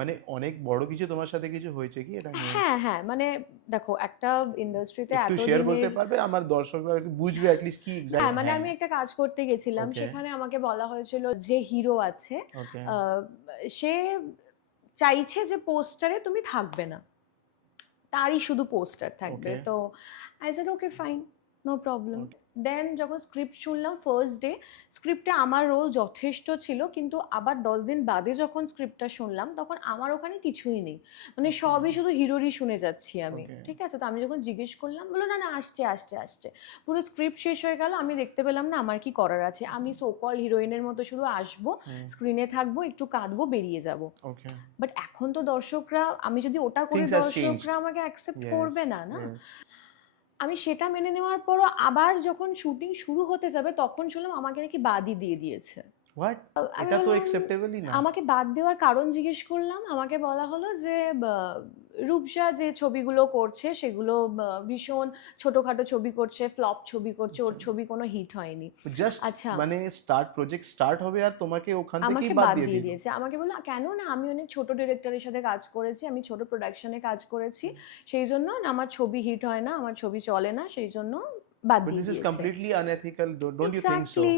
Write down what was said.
মানে অনেক বড় কিছু তোমার সাথে কিছু হয়েছে কি এটা নিয়ে? হ্যাঁ হ্যাঁ, মানে দেখো একটা ইন্ডাস্ট্রিতে একটু এত শেয়ার দিনের, করতে পারবে, আমার দর্শকরা একটু বুঝবে অ্যাটলিস্ট কি হ্যাঁ এক্স্যাক্ট। মানে আমি একটা কাজ করতে গেছিলাম, ওকে সেখানে আমাকে বলা হয়েছিল যে হিরো আছে ওকে আহ, সে চাইছে যে পোস্টারে তুমি থাকবে না, তারই শুধু পোস্টার থাকবে। ওকে তো I said okay fine, no problem. Okay then যখন স্ক্রিপ্ট শুনলাম ফার্স্ট ডে, স্ক্রিপ্টে আমার রোল যথেষ্ট ছিল, কিন্তু আবার 10 দিন বাদে যখন স্ক্রিপ্টটা শুনলাম তখন আমার ওখানে কিছুই নেই, মানে সবই শুধু হিরোরই শুনে যাচ্ছি আমি। ওকে ঠিক আছে, তো আমি যখন জিজ্ঞেস করলাম বললো না না আসছে আসছে আসছে। পুরো স্ক্রিপ্ট শেষ হয়ে গেল, আমি দেখতে পেলাম না আমার কি করার আছে, আমি সোকল হিরোইনের মতো শুধু আসবো, স্ক্রিনে থাকবো, একটু কাঁদবো, বেরিয়ে যাবো। ওকে বাট এখন তো দর্শকরা, আমি যদি ওটা করি থিংস হ্যাজ চেঞ্জড। দর্শকরা আমাকে অ্যাকসেপ্ট ইয়েস করবে না, না। ইয়েস। আমি সেটা মেনে নেওয়ার পরও আবার যখন শুটিং শুরু হতে যাবে তখন শুনলাম আমাকে নাকি বাদই দিয়ে দিয়েছে। হোয়াট? আমি এটা তো বললাম, অ্যাকসেপ্টেবলই না। আমাকে বাদ দেওয়ার কারণ জিজ্ঞেস করলাম, আমাকে বলা হলো যে রূপসা যে ছবিগুলো করছে সেগুলো ভীষণ ছোটখাটো ছবি করছে, ফ্লপ ছবি করছে, ওর ছবি কোনো হিট হয়নি। জাস্ট আচ্ছা, মানে প্রজেক্ট স্টার্ট হবে আর তোমাকে ওখান আমাকে থেকেই বাদ বাদ দিয়ে দিয়ে দিল। দিয়েছে। আমাকে বললো কেন, না আমি অনেক ছোট ডিরেক্টরের সাথে কাজ করেছি, আমি ছোট প্রোডাকশনে কাজ করেছি, সেই জন্য না আমার ছবি হিট হয় না, আমার ছবি চলে না, সেই জন্য বাদ But দিয়ে this is দিয়েছে। completely unethical, don't you think so? Exactly.